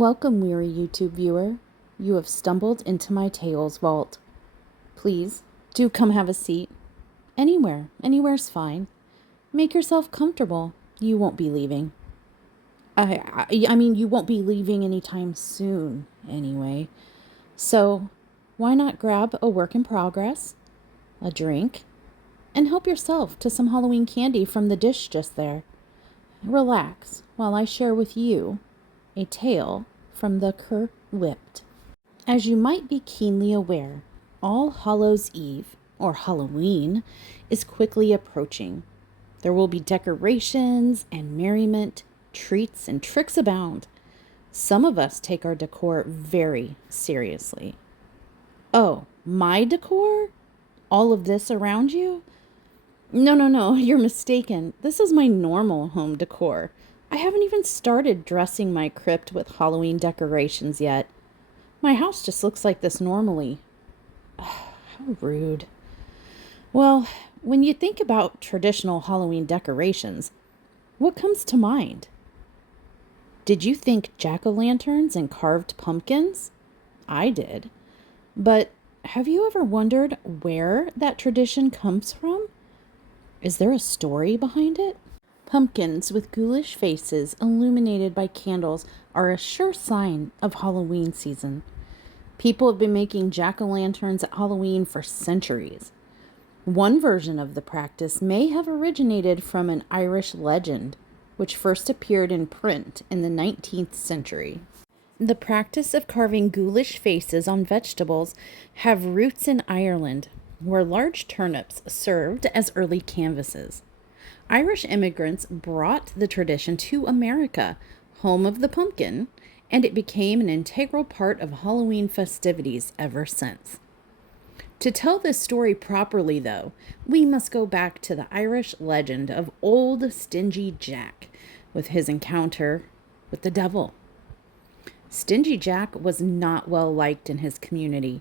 Welcome, weary YouTube viewer. You have stumbled into my tales vault. Please, do come have a seat. Anywhere's fine. Make yourself comfortable. You won't be leaving. I mean, you won't be leaving anytime soon, anyway. So, why not grab a work in progress, a drink, and help yourself to some Halloween candy from the dish just there. Relax while I share with you a tale from the Cr'wip't. As you might be keenly aware, All Hallows Eve, or Halloween, is quickly approaching. There will be decorations and merriment, treats and tricks abound. Some of us take our decor very seriously. Oh, my decor? All of this around you? No, you're mistaken. This is my normal home decor. I haven't even started dressing my crypt with Halloween decorations yet. My house just looks like this normally. How rude. Well, when you think about traditional Halloween decorations, what comes to mind? Did you think jack-o'-lanterns and carved pumpkins? I did. But have you ever wondered where that tradition comes from? Is there a story behind it? Pumpkins with ghoulish faces illuminated by candles are a sure sign of Halloween season. People have been making jack-o'-lanterns at Halloween for centuries. One version of the practice may have originated from an Irish legend, which first appeared in print in the 19th century. The practice of carving ghoulish faces on vegetables have roots in Ireland, where large turnips served as early canvases. Irish immigrants brought the tradition to America, home of the pumpkin, and it became an integral part of Halloween festivities ever since. To tell this story properly, though, we must go back to the Irish legend of Old Stingy Jack with his encounter with the devil. Stingy Jack was not well liked in his community.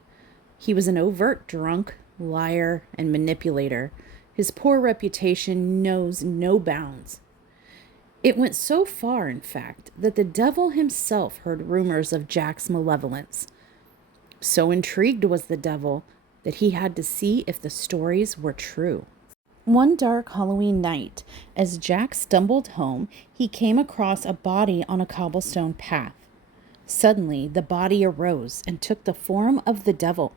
He was an overt drunk, liar, and manipulator. His poor reputation knows no bounds. It went so far, in fact, that the devil himself heard rumors of Jack's malevolence. So intrigued was the devil that he had to see if the stories were true. One dark Halloween night, as Jack stumbled home, he came across a body on a cobblestone path. Suddenly, the body arose and took the form of the devil.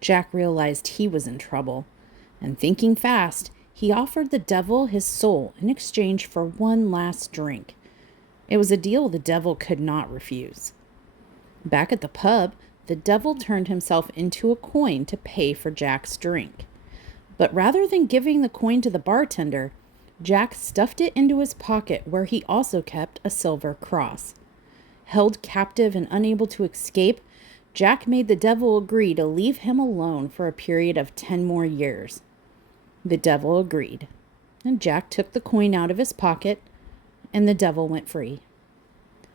Jack realized he was in trouble, and thinking fast, he offered the devil his soul in exchange for one last drink. It was a deal the devil could not refuse. Back at the pub, the devil turned himself into a coin to pay for Jack's drink. But rather than giving the coin to the bartender, Jack stuffed it into his pocket, where he also kept a silver cross. Held captive and unable to escape, Jack made the devil agree to leave him alone for a period of 10 more years. The devil agreed, and Jack took the coin out of his pocket, and the devil went free.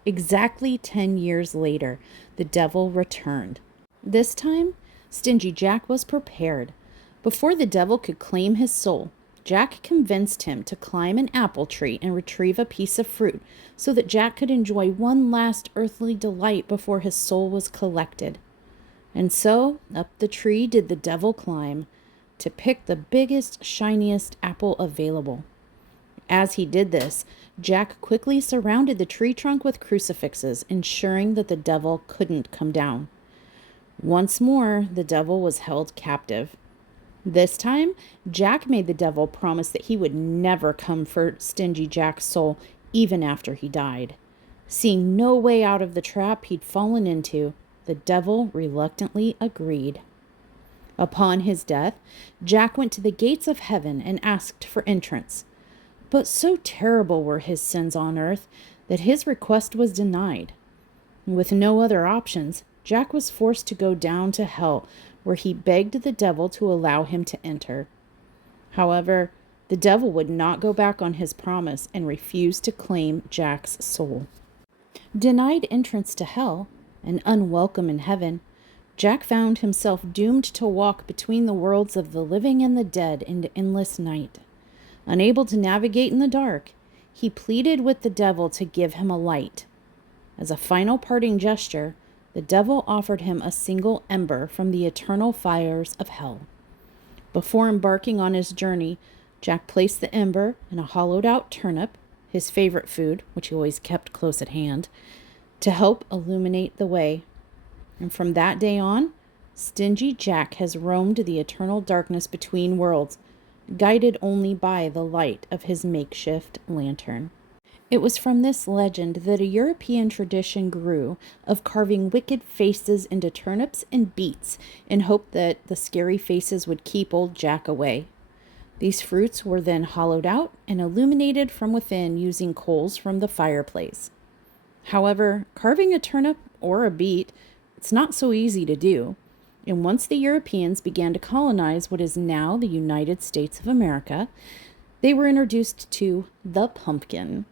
Exactly 10 years later, the devil returned. This time, Stingy Jack was prepared. Before the devil could claim his soul, Jack convinced him to climb an apple tree and retrieve a piece of fruit so that Jack could enjoy one last earthly delight before his soul was collected. And so, up the tree did the devil climb to pick the biggest, shiniest apple available. As he did this, Jack quickly surrounded the tree trunk with crucifixes, ensuring that the devil couldn't come down. Once more, the devil was held captive. This time, Jack made the devil promise that he would never come for Stingy Jack's soul, even after he died. Seeing no way out of the trap he'd fallen into, the devil reluctantly agreed. Upon his death, Jack went to the gates of heaven and asked for entrance. But so terrible were his sins on earth that his request was denied. With no other options, Jack was forced to go down to hell, where he begged the devil to allow him to enter. However, the devil would not go back on his promise and refused to claim Jack's soul. Denied entrance to hell and unwelcome in heaven, Jack found himself doomed to walk between the worlds of the living and the dead in endless night. Unable to navigate in the dark, he pleaded with the devil to give him a light. As a final parting gesture, the devil offered him a single ember from the eternal fires of hell. Before embarking on his journey, Jack placed the ember in a hollowed-out turnip, his favorite food, which he always kept close at hand, to help illuminate the way. And from that day on, Stingy Jack has roamed the eternal darkness between worlds, guided only by the light of his makeshift lantern. It was from this legend that a European tradition grew of carving wicked faces into turnips and beets in hope that the scary faces would keep old Jack away. These fruits were then hollowed out and illuminated from within using coals from the fireplace. However, carving a turnip or a beet, it's not so easy to do. And once the Europeans began to colonize what is now the United States of America, they were introduced to the pumpkin.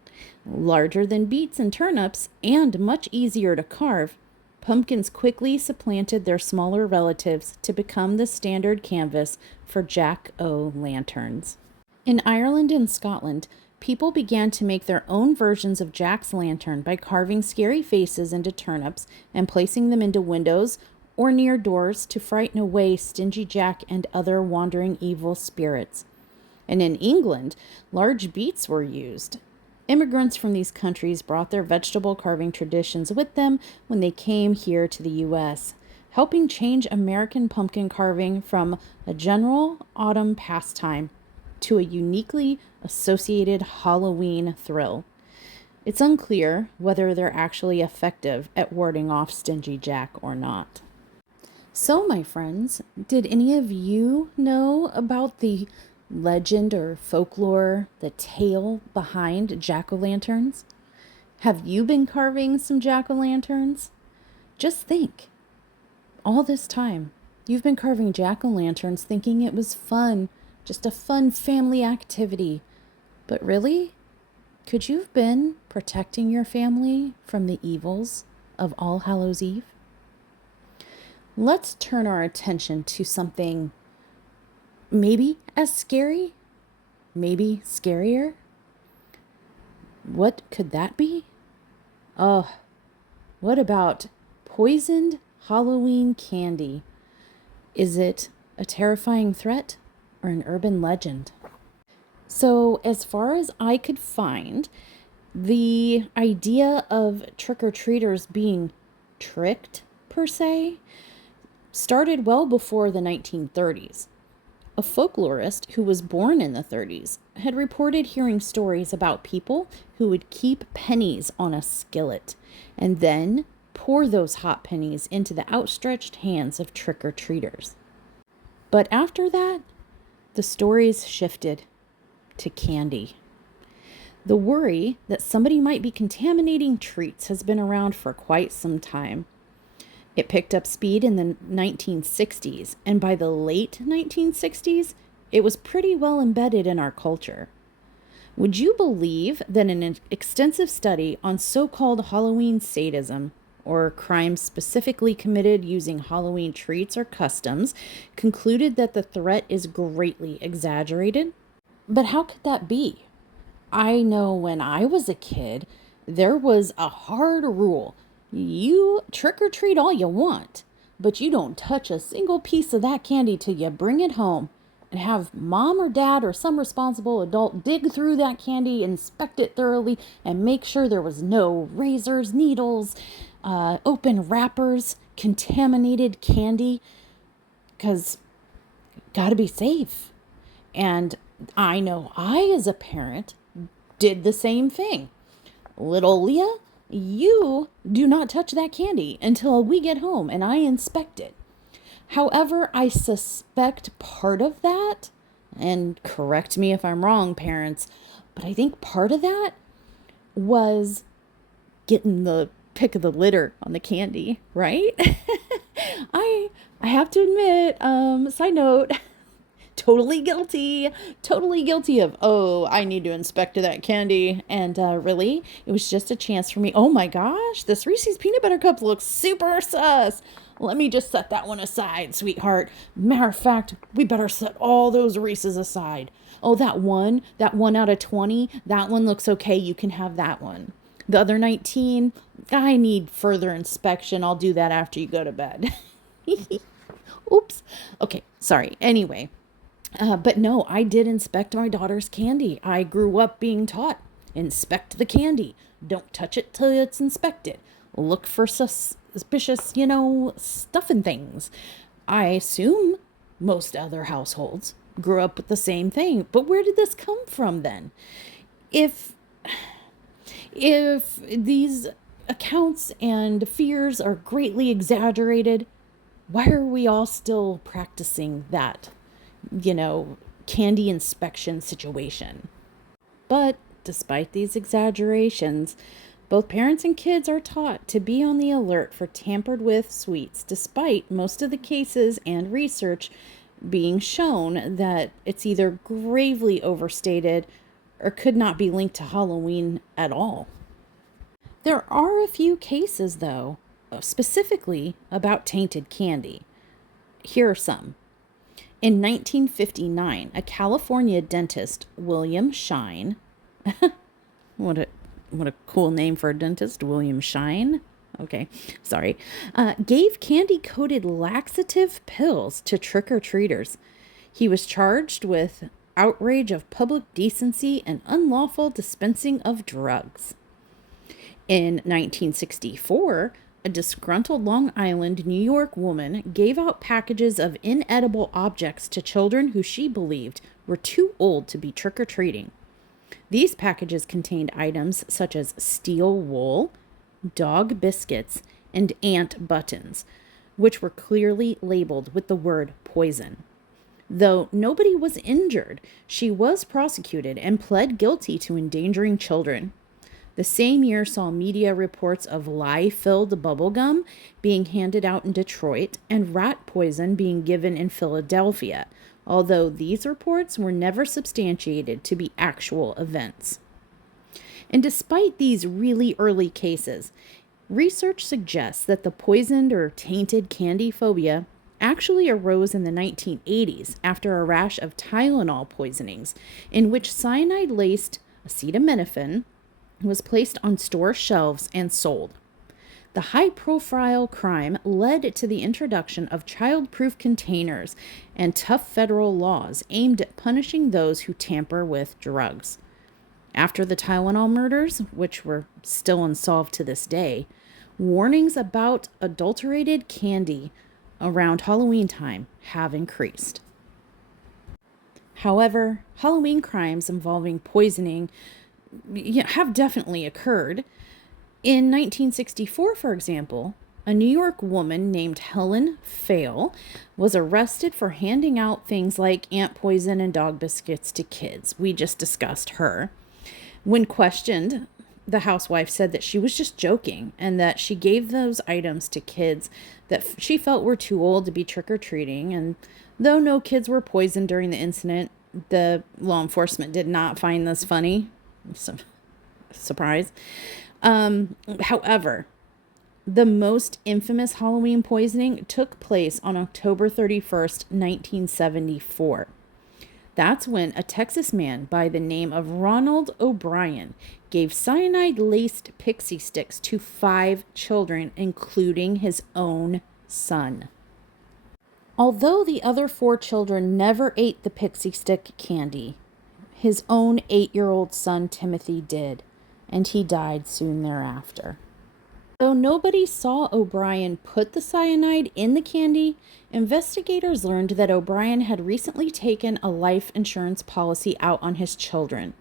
Larger than beets and turnips and much easier to carve, pumpkins quickly supplanted their smaller relatives to become the standard canvas for jack-o'-lanterns. In Ireland and Scotland, people began to make their own versions of Jack's lantern by carving scary faces into turnips and placing them into windows or near doors to frighten away Stingy Jack and other wandering evil spirits. And in England, large beets were used. Immigrants from these countries brought their vegetable carving traditions with them when they came here to the U.S., helping change American pumpkin carving from a general autumn pastime to a uniquely associated Halloween thrill. It's unclear whether they're actually effective at warding off Stingy Jack or not. So, my friends, did any of you know about the legend or folklore, the tale behind jack-o'-lanterns? Have you been carving some jack-o'-lanterns? Just think, all this time, you've been carving jack-o'-lanterns thinking it was fun, just a fun family activity. But really, could you have been protecting your family from the evils of All Hallows Eve? Let's turn our attention to something maybe as scary, maybe scarier. What could that be? Oh, what about poisoned Halloween candy? Is it a terrifying threat or an urban legend? So, as far as I could find, the idea of trick-or-treaters being tricked, per se, started well before the 1930s. A folklorist who was born in the 30s had reported hearing stories about people who would keep pennies on a skillet and then pour those hot pennies into the outstretched hands of trick-or-treaters. But after that, the stories shifted to candy. The worry that somebody might be contaminating treats has been around for quite some time. It picked up speed in the 1960s, and by the late 1960s, it was pretty well embedded in our culture. Would you believe that an extensive study on so-called Halloween sadism, or crimes specifically committed using Halloween treats or customs, concluded that the threat is greatly exaggerated? But how could that be? I know when I was a kid, there was a hard rule. You trick or treat all you want, but you don't touch a single piece of that candy till you bring it home and have mom or dad or some responsible adult dig through that candy, inspect it thoroughly, and make sure there was no razors, needles, open wrappers, contaminated candy, because gotta be safe. And I know I, as a parent, did the same thing. Little Leah, you do not touch that candy until we get home and I inspect it. However, I suspect part of that, and correct me if I'm wrong, parents, but I think part of that was getting the pick of the litter on the candy, right? I have to admit, side note, totally guilty of, oh, I need to inspect that candy. And really, it was just a chance for me. Oh my gosh, this Reese's peanut butter cup looks super sus. Let me just set that one aside, sweetheart. Matter of fact, we better set all those Reese's aside. Oh, that one out of 20, that one looks okay. You can have that one. The other 19, I need further inspection. I'll do that after you go to bed. Oops. Okay, sorry. Anyway, but no, I did inspect my daughter's candy. I grew up being taught, inspect the candy. Don't touch it till it's inspected. Look for suspicious, stuff and things. I assume most other households grew up with the same thing. But where did this come from then? If these accounts and fears are greatly exaggerated, why are we all still practicing that, candy inspection situation? But despite these exaggerations, both parents and kids are taught to be on the alert for tampered with sweets, despite most of the cases and research being shown that it's either gravely overstated or could not be linked to Halloween at all. There are a few cases, though, specifically about tainted candy. Here are some. In 1959, a California dentist, William Shine, what a cool name for a dentist, William Shine. Okay, sorry. Gave candy-coated laxative pills to trick-or-treaters. He was charged with outrage of public decency and unlawful dispensing of drugs. In 1964, a disgruntled Long Island, New York woman gave out packages of inedible objects to children who she believed were too old to be trick-or-treating. These packages contained items such as steel wool, dog biscuits, and ant buttons, which were clearly labeled with the word poison. Though nobody was injured, she was prosecuted and pled guilty to endangering children. The same year saw media reports of lye-filled bubblegum being handed out in Detroit and rat poison being given in Philadelphia, although these reports were never substantiated to be actual events. And despite these really early cases, research suggests that the poisoned or tainted candy phobia actually arose in the 1980s after a rash of Tylenol poisonings in which cyanide-laced acetaminophen was placed on store shelves and sold. The high-profile crime led to the introduction of child-proof containers and tough federal laws aimed at punishing those who tamper with drugs. After the Tylenol murders, which were still unsolved to this day, warnings about adulterated candy around Halloween time have increased. However, Halloween crimes involving poisoning have definitely occurred. In 1964, for example, a New York woman named Helen Fail was arrested for handing out things like ant poison and dog biscuits to kids. We just discussed her. When questioned, the housewife said that she was just joking and that she gave those items to kids that she felt were too old to be trick-or-treating. And though no kids were poisoned during the incident, the law enforcement did not find this funny. Surprise. However, the most infamous Halloween poisoning took place on October 31st, 1974. That's when a Texas man by the name of Ronald O'Brien gave cyanide-laced pixie sticks to 5 children, including his own son. Although the other 4 children never ate the pixie stick candy, his own 8-year-old son Timothy did, and he died soon thereafter. Though nobody saw O'Brien put the cyanide in the candy, investigators learned that O'Brien had recently taken a life insurance policy out on his children.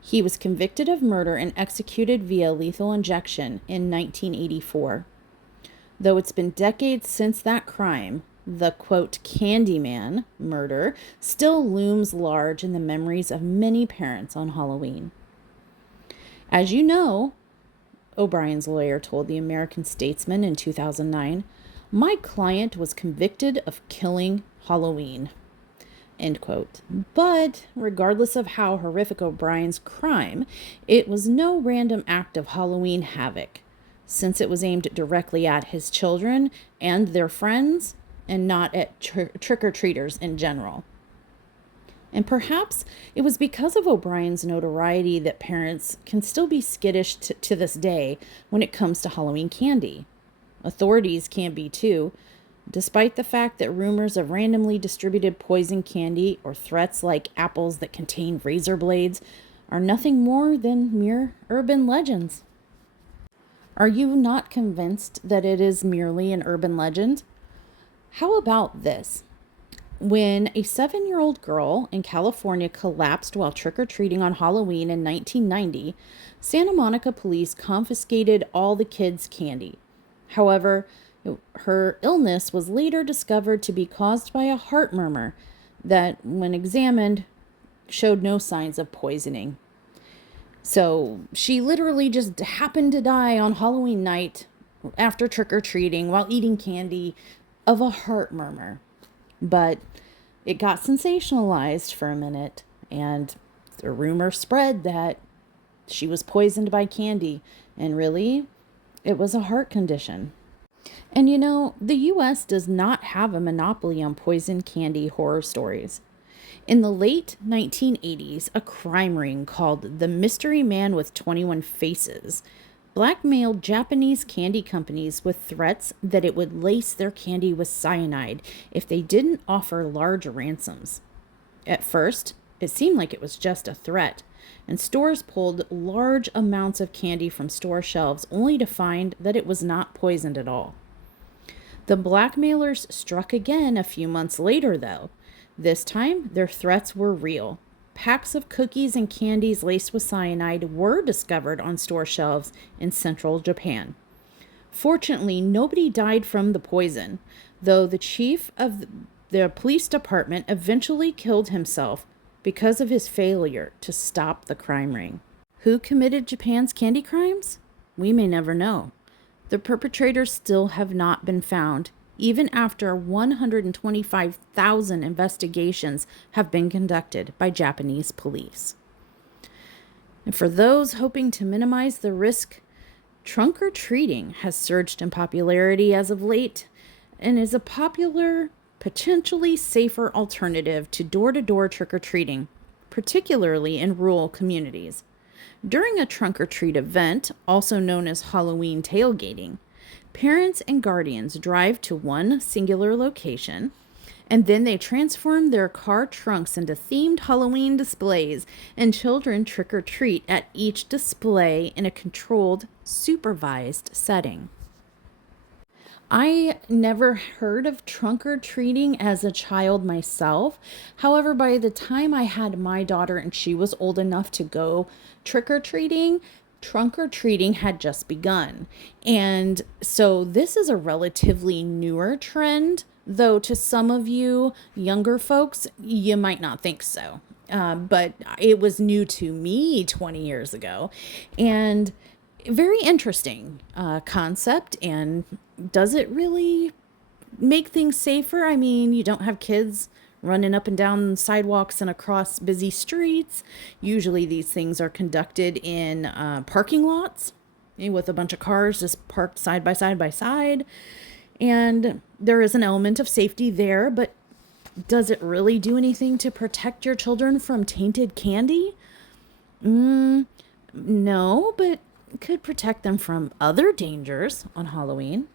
He was convicted of murder and executed via lethal injection in 1984. Though it's been decades since that crime, the, quote, Candyman murder still looms large in the memories of many parents on Halloween. As you know, O'Brien's lawyer told the American Statesman in 2009, "My client was convicted of killing Halloween," end quote. But regardless of how horrific O'Brien's crime, it was no random act of Halloween havoc, since it was aimed directly at his children and their friends, and not at trick-or-treaters in general. And perhaps it was because of O'Brien's notoriety that parents can still be skittish to this day when it comes to Halloween candy. Authorities can be too, despite the fact that rumors of randomly distributed poison candy or threats like apples that contain razor blades are nothing more than mere urban legends. Are you not convinced that it is merely an urban legend? How about this? When a 7-year-old girl in California collapsed while trick-or-treating on Halloween in 1990, Santa Monica police confiscated all the kids' candy. However, her illness was later discovered to be caused by a heart murmur that, when examined, showed no signs of poisoning. So she literally just happened to die on Halloween night after trick-or-treating while eating candy of a heart murmur. But it got sensationalized for a minute, and the rumor spread that she was poisoned by candy, and really, it was a heart condition. And you know, the US does not have a monopoly on poison candy horror stories. In the late 1980s, a crime ring called the Mystery Man with 21 Faces blackmailed Japanese candy companies with threats that it would lace their candy with cyanide if they didn't offer large ransoms. At first, it seemed like it was just a threat, and stores pulled large amounts of candy from store shelves only to find that it was not poisoned at all. The blackmailers struck again a few months later, though. This time, their threats were real. Packs of cookies and candies laced with cyanide were discovered on store shelves in central Japan. Fortunately, nobody died from the poison, though the chief of the police department eventually killed himself because of his failure to stop the crime ring. Who committed Japan's candy crimes? We may never know. The perpetrators still have not been found, even after 125,000 investigations have been conducted by Japanese police. And for those hoping to minimize the risk, trunk-or-treating has surged in popularity as of late and is a popular, potentially safer alternative to door-to-door trick-or-treating, particularly in rural communities. During a trunk-or-treat event, also known as Halloween tailgating, parents and guardians drive to one singular location, and then they transform their car trunks into themed Halloween displays, and children trick-or-treat at each display in a controlled, supervised setting. I never heard of trunk-or-treating as a child myself. However, by the time I had my daughter and she was old enough to go trick-or-treating, trunk-or-treating had just begun. And so this is a relatively newer trend, though to some of you younger folks, you might not think so. But it was new to me 20 years ago. And very interesting concept. And does it really make things safer? I mean, you don't have kids running up and down sidewalks and across busy streets. Usually these things are conducted in parking lots with a bunch of cars just parked side by side by side. And there is an element of safety there, but does it really do anything to protect your children from tainted candy? No, but it could protect them from other dangers on Halloween.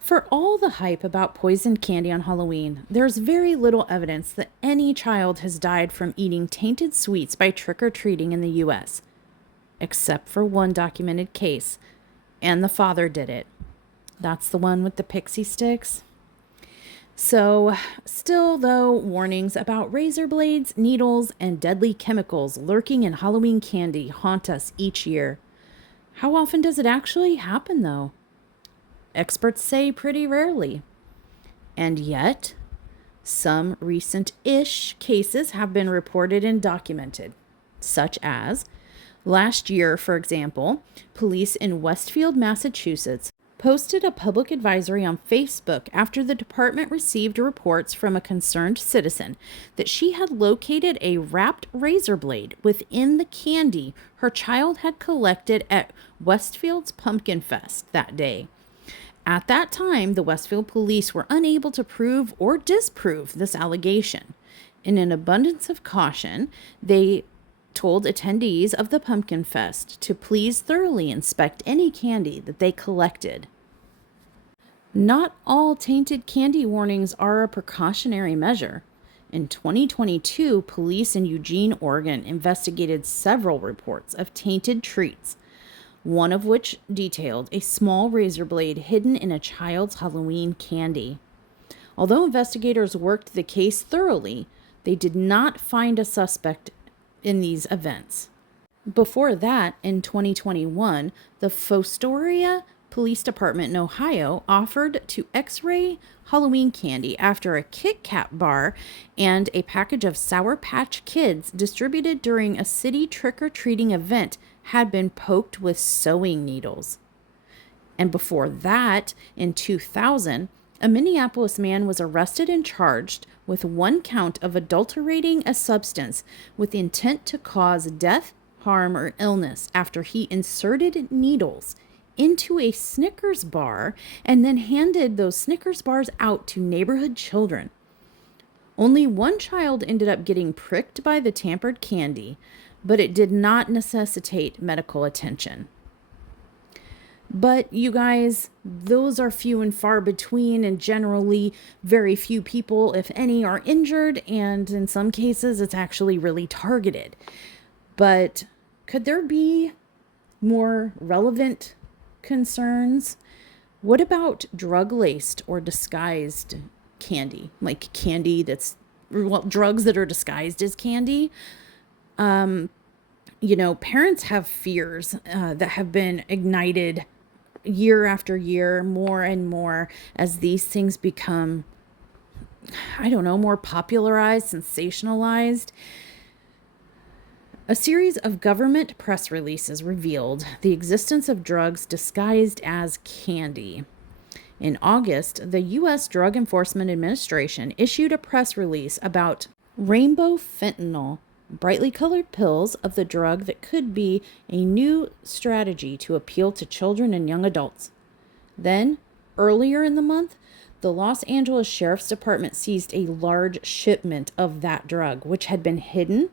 For all the hype about poisoned candy on Halloween, there's very little evidence that any child has died from eating tainted sweets by trick-or-treating in the U.S., except for one documented case, and the father did it. That's the one with the pixie sticks. So, still though, warnings about razor blades, needles, and deadly chemicals lurking in Halloween candy haunt us each year. How often does it actually happen though? Experts say pretty rarely. And yet, some recent-ish cases have been reported and documented, such as last year, for example, police in Westfield, Massachusetts, posted a public advisory on Facebook after the department received reports from a concerned citizen that she had located a wrapped razor blade within the candy her child had collected at Westfield's Pumpkin Fest that day. At that time, the Westfield police were unable to prove or disprove this allegation. In an abundance of caution, they told attendees of the Pumpkin Fest to please thoroughly inspect any candy that they collected. Not all tainted candy warnings are a precautionary measure. In 2022, police in Eugene, Oregon investigated several reports of tainted treats, one of which detailed a small razor blade hidden in a child's Halloween candy. Although investigators worked the case thoroughly, they did not find a suspect in these events. Before that, in 2021, the Fostoria Police Department in Ohio offered to x-ray Halloween candy after a Kit Kat bar and a package of Sour Patch Kids distributed during a city trick-or-treating event had been poked with sewing needles. And before that, in 2000, a Minneapolis man was arrested and charged with 1 count of adulterating a substance with intent to cause death, harm, or illness after he inserted needles into a Snickers bar and then handed those Snickers bars out to neighborhood children. Only 1 child ended up getting pricked by the tampered candy, but it did not necessitate medical attention. But you guys, those are few and far between, and generally very few people, if any, are injured, and in some cases it's actually really targeted. But could there be more relevant concerns? What about drug-laced or disguised candy? Like candy that's, well, drugs that are disguised as candy? Parents have fears that have been ignited year after year, more and more, as these things become, more popularized, sensationalized. A series of government press releases revealed the existence of drugs disguised as candy. In August, the U.S. Drug Enforcement Administration issued a press release about rainbow fentanyl, brightly colored pills of the drug that could be a new strategy to appeal to children and young adults. Then, earlier in the month, the Los Angeles Sheriff's Department seized a large shipment of that drug, which had been hidden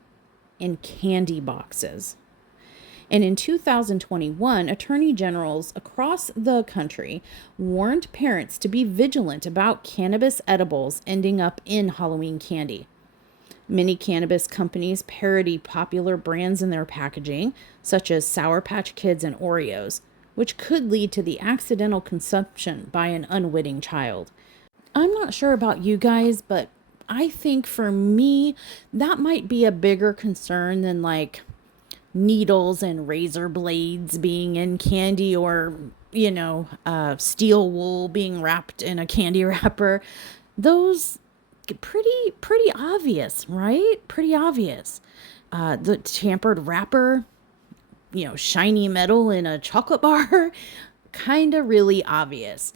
in candy boxes. And in 2021, attorney generals across the country warned parents to be vigilant about cannabis edibles ending up in Halloween candy. Many cannabis companies parody popular brands in their packaging, such as Sour Patch Kids and Oreos, which could lead to the accidental consumption by an unwitting child. I'm not sure about you guys, but I think for me, that might be a bigger concern than like needles and razor blades being in candy, or, steel wool being wrapped in a candy wrapper. Those pretty obvious, right? Pretty obvious. The tampered wrapper, shiny metal in a chocolate bar, kind of really obvious.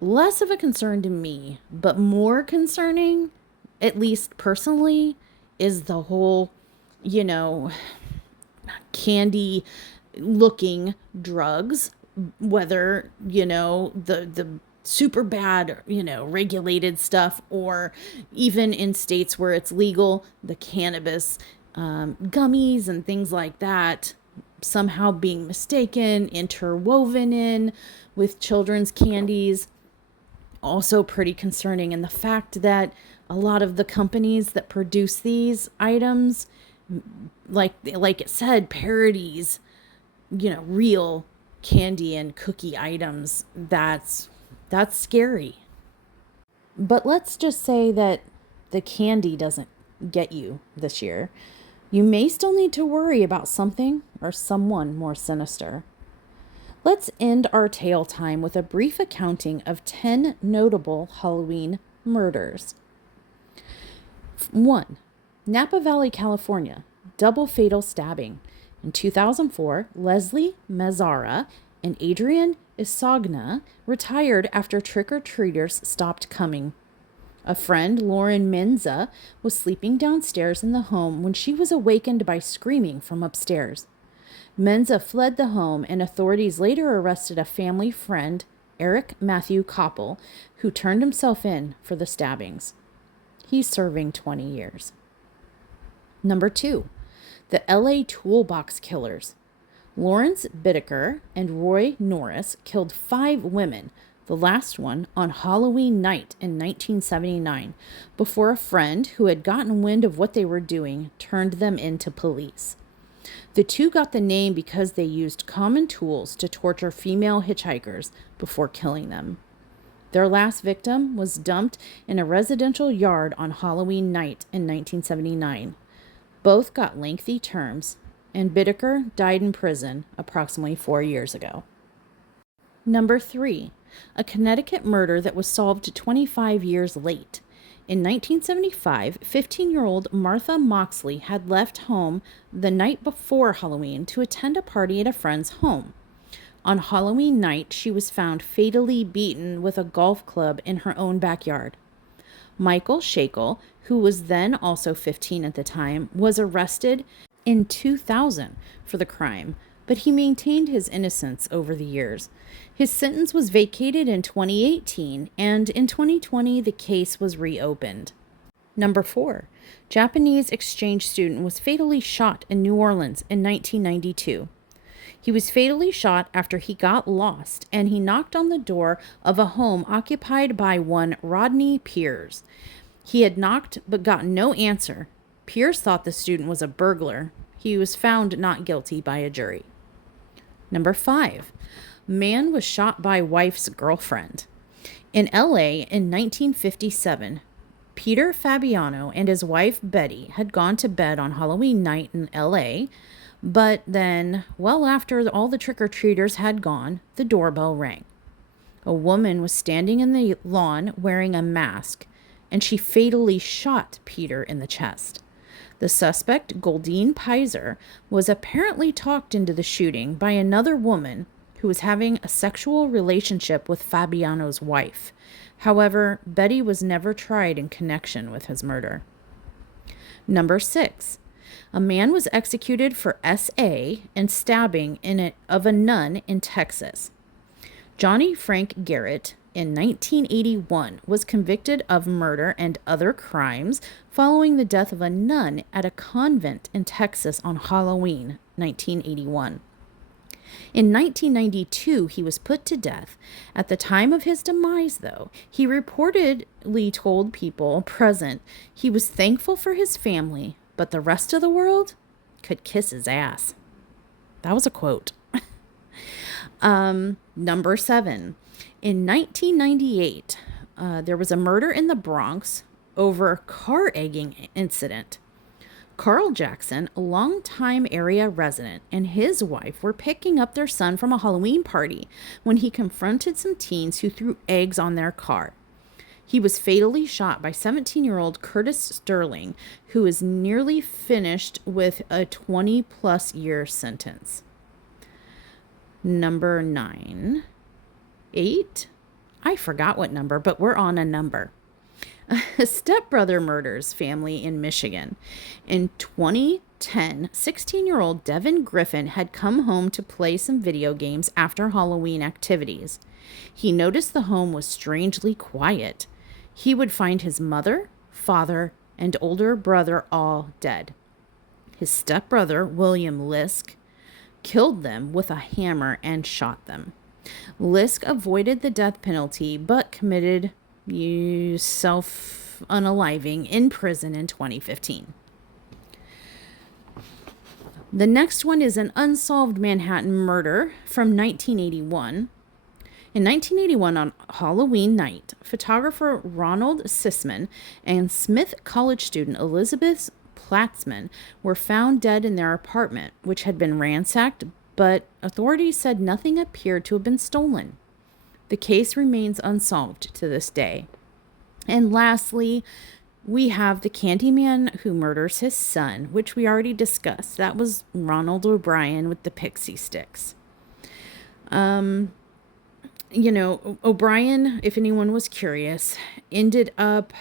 Less of a concern to me, but more concerning, at least personally, is the whole, candy looking drugs, whether, the super bad, regulated stuff, or even in states where it's legal, the cannabis gummies and things like that somehow being mistaken, interwoven in with children's candies. Also pretty concerning. And the fact that a lot of the companies that produce these items, like it said, parodies, real candy and cookie items, that's scary. But let's just say that the candy doesn't get you this year. You may still need to worry about something or someone more sinister. Let's end our tale time with a brief accounting of 10 notable Halloween murders. 1. Napa Valley, California. Double fatal stabbing. In 2004, Leslie Mazzara and Adrian Isagna retired after trick-or-treaters stopped coming. A friend, Lauren Menza, was sleeping downstairs in the home when she was awakened by screaming from upstairs. Menza fled the home, and authorities later arrested a family friend, Eric Matthew Koppel, who turned himself in for the stabbings. He's serving 20 years. Number 2, the LA Toolbox Killers. Lawrence Bittaker and Roy Norris killed 5 women, the last one on Halloween night in 1979, before a friend who had gotten wind of what they were doing turned them into police. The 2 got the name because they used common tools to torture female hitchhikers before killing them. Their last victim was dumped in a residential yard on Halloween night in 1979. Both got lengthy terms, and Bittaker died in prison approximately 4 years ago. Number 3, a Connecticut murder that was solved 25 years late. In 1975, 15-year-old Martha Moxley had left home the night before Halloween to attend a party at a friend's home. On Halloween night, she was found fatally beaten with a golf club in her own backyard. Michael Shakel, who was then also 15 at the time, was arrested in 2000 for the crime, but he maintained his innocence over the years. His sentence was vacated in 2018, and in 2020, the case was reopened. Number 4, Japanese exchange student was fatally shot in New Orleans in 1992. He was fatally shot after he got lost, and he knocked on the door of a home occupied by one Rodney Pierce. He had knocked but got no answer. Pierce thought the student was a burglar. He was found not guilty by a jury. Number 5, man was shot by wife's girlfriend. In LA in 1957, Peter Fabiano and his wife Betty had gone to bed on Halloween night in LA, but then, well after all the trick-or-treaters had gone, the doorbell rang. A woman was standing in the lawn wearing a mask, and she fatally shot Peter in the chest. The suspect, Goldine Pizer, was apparently talked into the shooting by another woman who was having a sexual relationship with Fabiano's wife. However, Betty was never tried in connection with his murder. Number 6, a man was executed for SA and stabbing of a nun in Texas. Johnny Frank Garrett, in 1981, was convicted of murder and other crimes following the death of a nun at a convent in Texas on Halloween, 1981. In 1992, he was put to death. At the time of his demise, though, he reportedly told people present he was thankful for his family, but the rest of the world could kiss his ass. That was a quote. Number 7. In 1998, there was a murder in the Bronx over a car egging incident. Carl Jackson, a longtime area resident, and his wife were picking up their son from a Halloween party when he confronted some teens who threw eggs on their car. He was fatally shot by 17-year-old Curtis Sterling, who is nearly finished with a 20-plus year sentence. Number 9. 8? I forgot what number, but we're on a number. A stepbrother murders family in Michigan. In 2010, 16-year-old Devin Griffin had come home to play some video games after Halloween activities. He noticed the home was strangely quiet. He would find his mother, father, and older brother all dead. His stepbrother, William Lisk, killed them with a hammer and shot them. Lisk avoided the death penalty but committed self-unaliving in prison in 2015. The next one is an unsolved Manhattan murder from 1981. In 1981, on Halloween night, photographer Ronald Sisman and Smith College student Elizabeth Platzman were found dead in their apartment, which had been ransacked, but authorities said nothing appeared to have been stolen. The case remains unsolved to this day. And lastly, we have the Candyman who murders his son, which we already discussed. That was Ronald O'Brien with the pixie sticks. O'Brien, if anyone was curious, ended up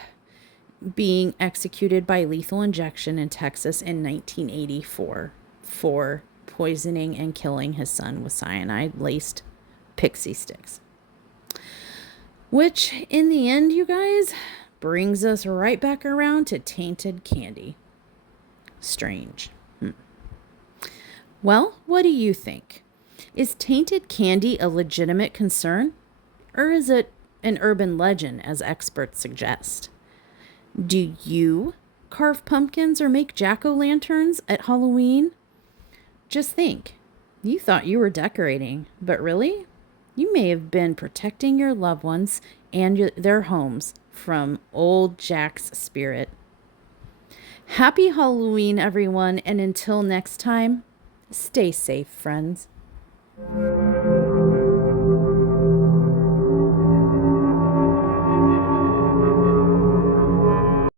being executed by lethal injection in Texas in 1984 for poisoning and killing his son with cyanide-laced pixie sticks. Which, in the end, you guys, brings us right back around to tainted candy. Strange. Well, what do you think? Is tainted candy a legitimate concern? Or is it an urban legend, as experts suggest? Do you carve pumpkins or make jack-o'-lanterns at Halloween? Just think, you thought you were decorating, but really, you may have been protecting your loved ones and their homes from old Jack's spirit. Happy Halloween, everyone, and until next time, stay safe, friends.